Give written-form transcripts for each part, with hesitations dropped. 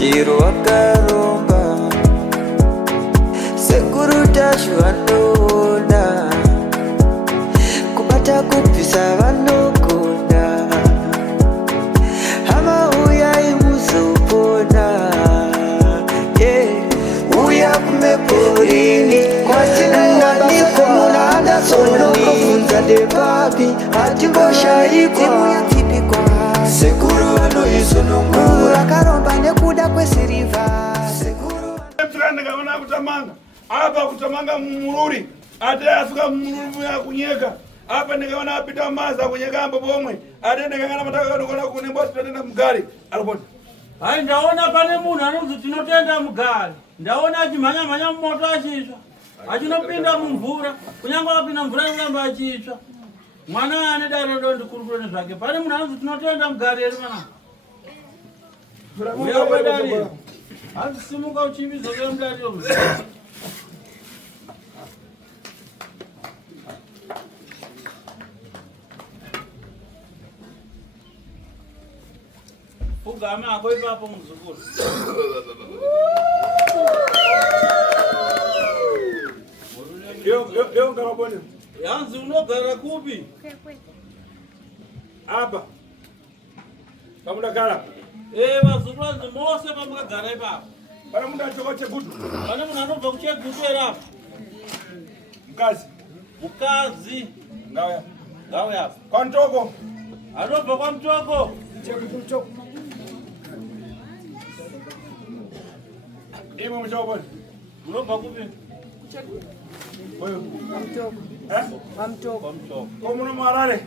chiro wakaromba sekuru tacho vanona kubata kubvisa vanogona hama uyai muzopona uya kumeporini kwatinananikwa munadasonokofunza ndepapi hatimboshaikwa sekuru vanoizonongura akaromba nekuda kwesirivha ndikaona kutamanga apa kutamanga mumururi ate asuka mumururi akunyeka apa ndikaona apita maza kunyeka ambo pomwe ate ndikangana matakakona kunembo tinotenda mugari alipona. Hai ndaona pane munhu anonzi tinotenda mugari, ndaona achimhanya mumoto achitsva achinopinda mumvura, kunyange apinda mvura inoramba achitsva. Mwana ane daro ndondikurukure nezvake. Pane munhu anonzi tinotenda mugari eri mwana. Uya kwedari. Hazisimuka uchimbiza kuya mudari yo. Ugama ako ipapo muzukuru. Yo ngarabone. Yanzi unogara kupi? Apa. Pamudagara. Vazukuru vanzi mose pamukagara ipapo. Pane munhu achoka chegutu. Pane munhu anobva kuchegutu eri apa. Mukazi. Mukazi. Ngauya. Ngauya apa. Kwamutoko. Anobva kwamutoko. Chegutu. Imwe muchobona. Munobva kupi? Oyo. Kwamutoko. Kwamutoko. Kwamutoko. Ko muno muharare.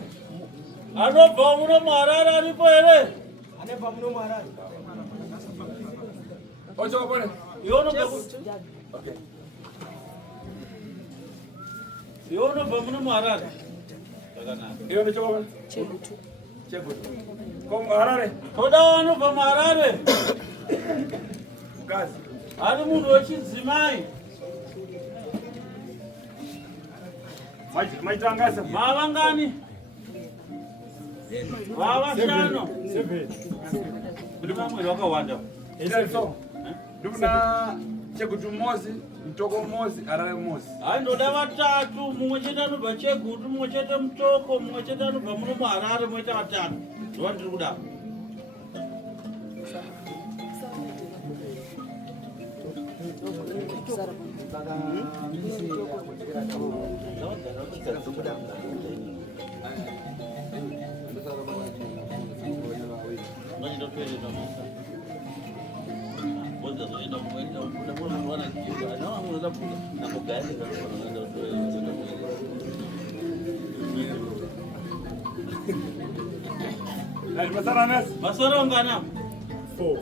Anobva muno muharare aripo ere? Anobva muno muharare. Ochobona. Iwe unobva kupi? Okay. Iwe unobva muno muharare? Zvakanaka. Iwe ndichobona. Chegutu. Chegutu. Ko muharare. Toda wanobva muharare. Mukazi. Ari munhu wechidzimai. Maitangasa. Mava ngani? Vava shano. Kuti mamweri wakawanda. Ndikuna chegutu mozi, mutoko mozi, harare mozi. Hai ndoda vatatu, mumwe chete anobva chegutu, mumwe chete mutoko, mumwe chete anobva muno muharare, moita vatatu. Ndova ndiri kuda. Masara ungana? 4.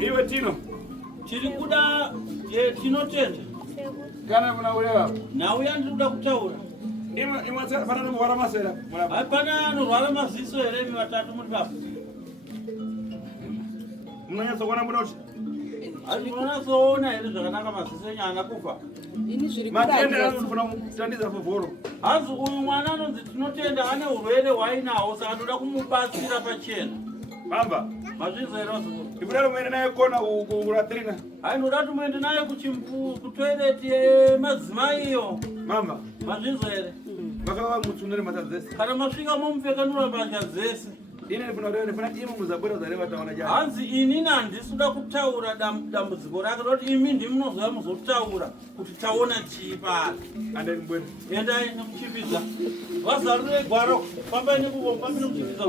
Iwe Tino. Chiri kuda tinotenda. Kana kuna ulewa. Nauya ndiri kuda kutaura. Imwe pana nomurwara masera. Hai pana anorwara maziso here imi vatatu muri baba. Munonyatsokuona muda kuti Munatsoona here zvakanaka maziso enyu haana kufa. Ini zviri matenda anofuna kutandiza fovhoro. Hanzi uyu mwana anonzi tinotenda ane urwere hwainawo saka toda kumubatsira pachena. Bamba. Mazvinzwa here vazukuru? Ndikuda muende naye kona kuratrina. Hai ndoda kuti muende naye kutoireti yemadzimai iyo. Mamba. Mazvinzwa here? Vakava mutsunire mata dzese. Kana masvika mumupfekanura mbatya dzese. Ine ndifuna imwe muzabwera zareva taona jana. Hanzi inini handisi kuda kutaura dambudziko rake roti imi ndimunozouya muzotaura kuti taona chii pari. Ande mbwena. Endai nekuchipidza. Vazarure gwaro. Fambai nekuvo fambi nekuchipidza.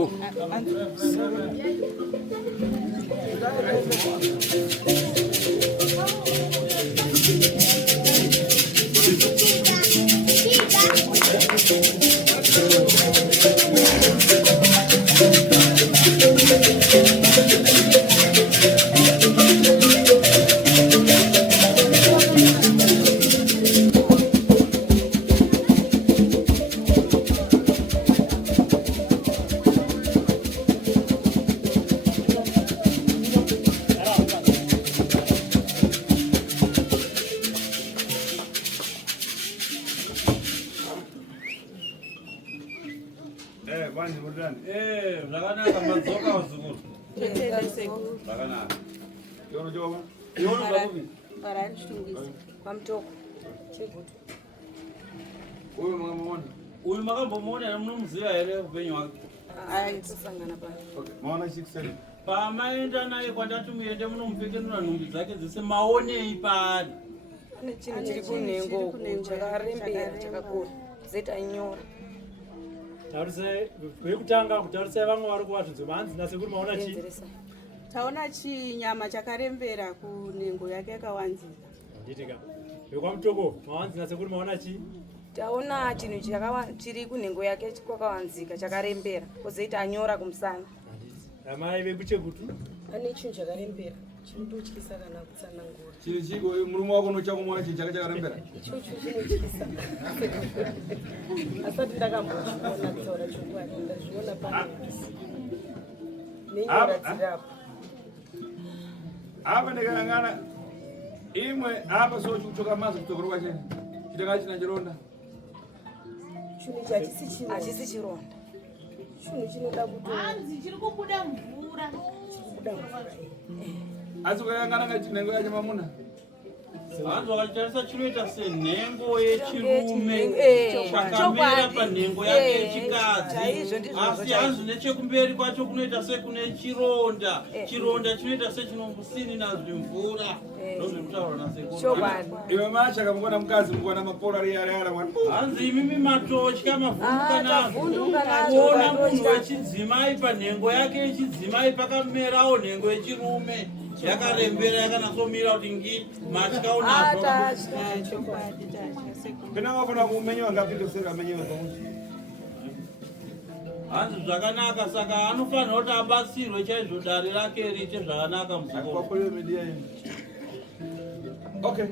Bani mudani. Zvakanaka madzoka wazukuru. Zvakanaka. Yono jova. Yono babuvi. Parani chitungisi. Pamtoko. Uyu mwamuona. Uyu makambomona ere munomuziva here upenyu hwake? Tosangana pano. Okay. Maona chikiseni. Pamaenda naye kwandati muende munomupfekenura nhumbi dzake dzese maonei paari. Pane chinhu chiri kunhengo chakarembera chakakura. Zeta nyora. Tarisai wekutanga kutarisai vamwe vari kuvatudza manzi nasekuri maona chi? Taona chinyama chakarembera kunhengo yake yakawanzika. Handitika. Wekwamutoko mawanzi nasekuri maona chi? Taona chinhu chiri kunhengo yake kwakawanzika chakarembera. Kozoita anyora kumusana. Amai vekuchekutu? Pane chinhu chakarembera. Chinototyisa kana kutsanangura. Chiri chiko murume wako unochakumwa chinhu chake chakarembera. Ichocho chinotyisa. Asati ndakambochiona kutaura chokwadi ndazviona pane nenyora dzirapo. Apa ndikayang'ana imwe apa so chikutoka mazi kutokoro kwacheni. Chitaka china chironda. Chinhu hachisi chironda. Chinhu chinoda kuti hanzi chiri kubuda mvura. Asi ukayang'ana ngachinhengo yacho mamuna. Hanzi wakatarisa chinoita senhengo yechirume chakamera panhengo yake yechikadzi. Asi hanzi nechekumberi kwacho kunoita sekune chironda. Chironda chinoita sechinombusini nazvimvura. Ndozvekutaura nasekuru. Iwe machaka mukona mukazi mukona mapora riyarara mwana. Hanzi imimi matotya mavhunduka nazo. Kuona munhu wechidzimai panhengo yake yechidzimai pakamerawo nhengo yechirume. Yakarembera yakanatsomira kuti ngi matya unazo. Pena wafuna kumenyewa ngapinde sera menyewa pamuti. Hanzi zvakanaka saka anofanira kuti abatsirwe chaizvo dare rake riite zvakanaka muzvikoro. Akwapoyo media yenu. Okay.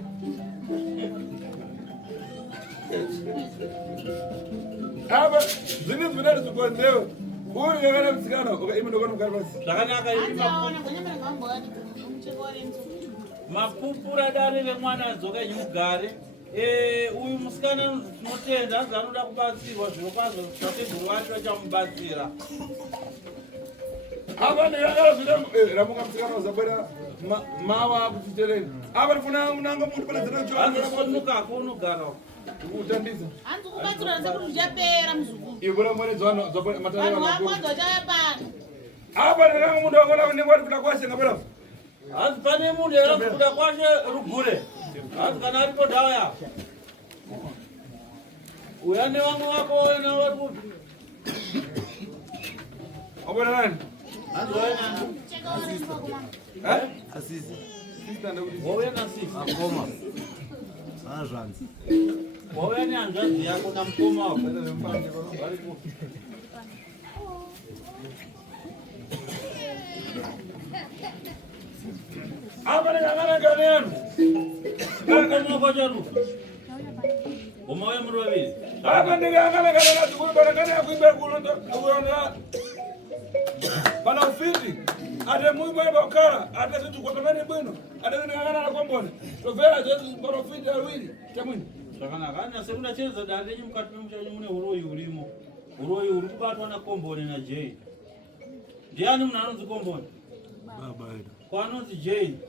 Aba zini zvinari zvikonzewo. Uyu yakana mtsikana, okay, imi ndokona mugara pasi. Zvakanaka imi Hanzaona kunyamera ngambwani mucheko warenzo. mapupura dare remwana dzoka nyugare. Uyu musikana tinotenda anoda kubatsirwa zviro kwazvo tateguru wacho achamubatsira. Aba ndiyakala zvine ramuka mtsikana uzabwera mawa kutitereni. Aba ndifuna unanga muntu pala dzina cho. Hanzi sonuka unogara. Utandisa. Hanzi kubatsira nzekuti zvichapera muzukuru. Ibura mwene dzano zobwera matara Vanhu makuru. vakwadzo chayapana. Aba ndanga muntu akona nengwati kuda kwashe ngapera. Hanzi pane munhu era kubuda kwashe rugure. Hanzi kana aripo ndauya. Uya nevamwe vako wena vari kupi? Wabona nani? Hanzi wauya nani? Mucheko warenzo kuma. Asisi. Sister ndakuti. Wauya nasisi. Akoma. Zvanzi. Wauya nehanzvadzi yako namukoma wako. Vari kupi? Aba ndakangana kanenu. Mukoma wako charuka. Umauya muri vaviri. Aba ndakangana kanena dzikuru bana kana yakuimba kulonda kuona. Bana ufiti. Ate muimwe bakara, ate situkotokane bwino. Ate ndakangana na kombone. Tofera zezi bana ufiti awili. Chamwini. Zvakanaka ani sekunda chedza dare renyu mukati memuchanyu mune uroyi urimo. Uroyi uri kubatwa nakomboni najei. Ndiani munhu anonzi komboni? Baba edu. Kwanonzi jei.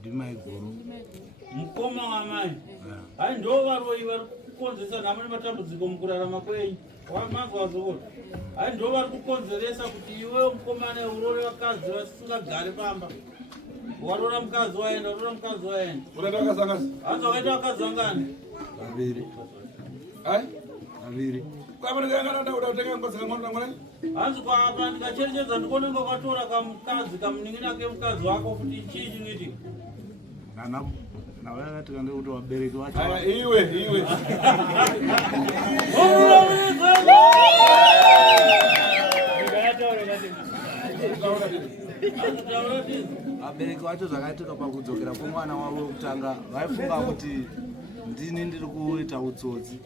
Ndimai guru. Mukoma wamai. Hai ndo varoyi vari kukonzeresa nhamo nematambudziko mukurarama kwenyu. Wamazwa zvokuti. Hai ndo vari kukonzeresa kuti iwe mukomana urore vakadzi vasingagare pamba. Warora mukadzi waenda, warora mukadzi waenda. Urenda wakasangasa. Hanzi wakaita vakadzi vangani? Vaviri. Hai? Vaviri. Kwa ndakangana ndauda kutenga ngosaka mwana mwana. Hanzi kwapa ndikacherechedza ndikonenge kwatora kamukadzi kamunin'ina kemukadzi wako kuti chii chinoitika. Nawe akati kande kuti wabereki wacho. Aya iwe. Vabereki vacho zvakaitika pakudzokera kwemwana wavo wekutanga vaifunga kuti ndini ndiri kuita utsotsi.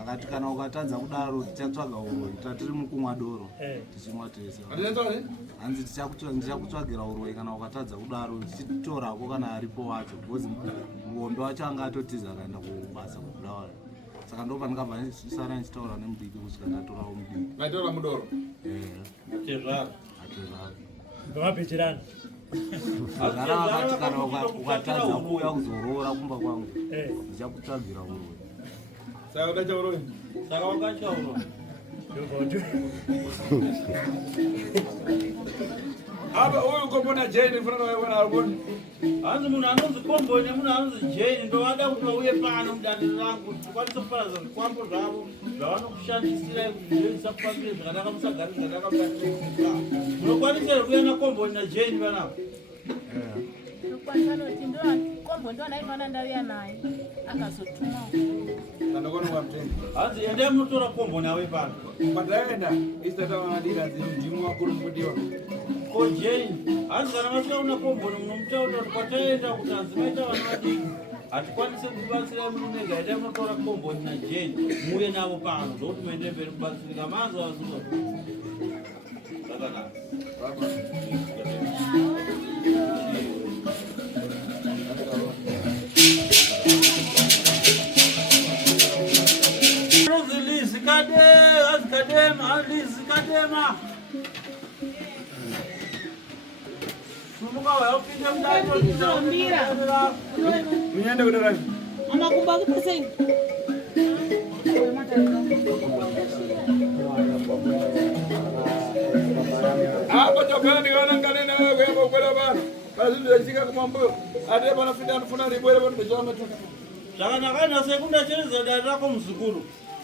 Akati kana ukatadza kudaro tichatsvaga uroi tatiri mukumwa doro tichimwa tese. Atendore? Hanzi ndichakutsvagira uroi kana ukatadza kudaro tichitorako kana aripo wacho because muombe wacho anga atotiza akaenda kubasa kudaro. Saka ndo pandikabva sara ndichitaura nemudiki kusvika ndatorawo mudiki. Ngatora mudoro. Tezvaro. Hatezvaro. Ngapechirana. Agara akati kana ukatadza kuuya kuzorora kumba kwangu ndichakutsvagira urwe. Saka udachauroi? Saka wakachauroi. Apa uyu kombona Jane mfana waona alboni. Hanzi munhu anonzi Komboni nemunhu anonzi Jane ndo vada kuti vauye pano mudandiro rangu tikwanise kuparadza zvikwambo zvavo zvavanokushandisira kuzviendesa kupambire zvakanaka musagari zvakanaka mukatika. Munokwanisa here kuuya naKomboni naJane vanavo? Komboni ndo anaifana ndauya naye akazotuma. Andokona kwamteni. Hanzi endai munotora Komboni auye pano. Kwataenda isitata vanadira ndimwe wakuru mkudiwa. Ko Jane, hanzi kana masvika una Komboni munomutaura kuti kwataenda kuti hanzi maita vana vadiki hatikwanise kubatsira munonega endai munotora Komboni naJane muuye navo pano ndokuti muende mberi kubatsirika manzo vazuva. Zvakanaka. Kadema. Sumuka wayopinda mdato Ndombira. Munyende kudarani. Amakumba kupaseni. Hapo chapani wana kanene wewe hapo kwela bana. Basi ndashika kumambo. Ade bana fita anafuna ribwele bana ndajama tu. Zvakanaka nasekunda chereza dare rako muzukuru.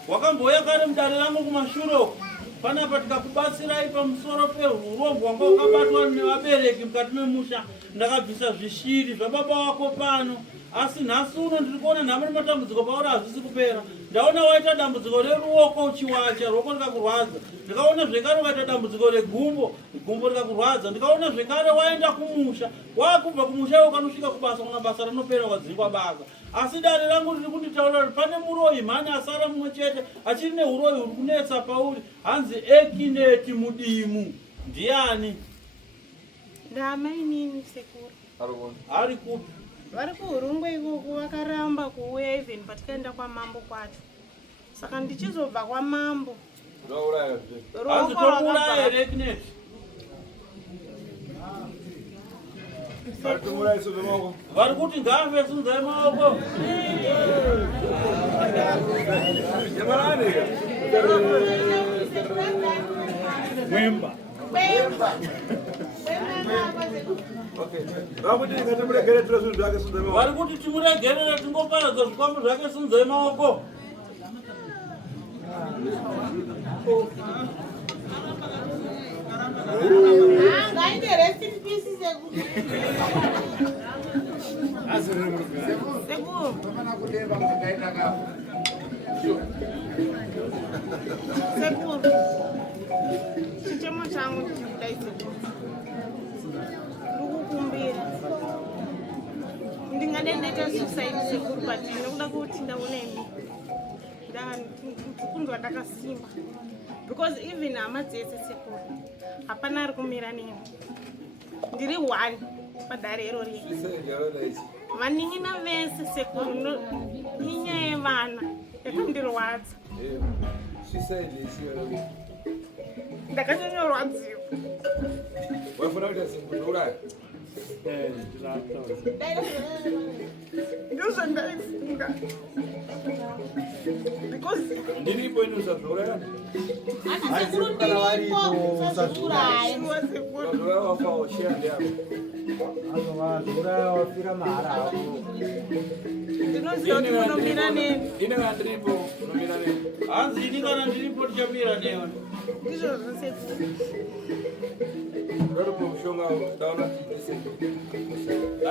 Wakamboya kare mudare rangu kumashuro. Panapa tikakubatsirai pamusoro peurombo wanga wakabatwa nevabereki mukati memusha. Ndakabvisa zvishiri zvababa wako pano. Asi nhasi uno ndiri kuona nhamo nematambudziko pauri hazvisi kupera. Ndaona waita dambudziko reruoko uchiwacha, ruoko rikakurwadza. Ndikaona zvekare waita dambudziko regumbo, gumbo rikakurwadza. Ndikaona zvekare waenda kumusha. Wakubva kumusha ukanosvika kubasa, kuna basa rinopera ukadzingwa basa. Asi dare rangu riri kunditaura kuti pane muroyi mhani asara mumwe chete achiri neuroyi uri kunetsa pauri. Hanzi Ekineti Mudimu. Ndiani? Ndamainini sekuru. Ari kupi? Vari kuHurungwe ikoko vakaramba kuuya even patikaenda kwamambo kwacho. Saka ndichizobva kwamambo. Ndouraya. Hanzi touraya here Ekineti. Tumuraya iso zvemaoko. Vari kuti ngafe sunzai maoko. Yamarani. Mwemba. Okay. Vakuti ngatimuregere tura zvinhu zvake sunzai maoko. Vari kuti timuregerere tingoparadza zvikwambo zvake sunzai maoko. Ngainde rest in peace sekuru. Sekuru. Sekuru. Chichemo changu ndichikudai sekuru. Ndikukumbira. Ndingade ndaita suicide sekuru but ndinoda kuti ndaone ndakundwa ndakasimba. Because even hama dzese sekuru hapana ari kumira neni. Ndiri one padare iro ringi. Vanin'ina vese sekuru inyaya yevana yakandirwadza. Ndakanyorwadziwa. Wafuna kuti asinguuraya? Ndozvandaifunga. Because ndiripo ino usazouraya? Ana sekuru ndiripo usazouraya. Usazouraya wafa oshea ndiako. Azouraya wafira mahara ako. ndinoziva kuti munomira neni. Ine kana ndiripo unomira neni? Hanzi ini kana ndiripo tichamira newe. Ndizvo zvose. Ndoripo mushonga ndaona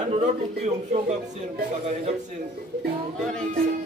Ndoda kuti upiwe mushonga kuseri kusaka enda kuseri. Alright.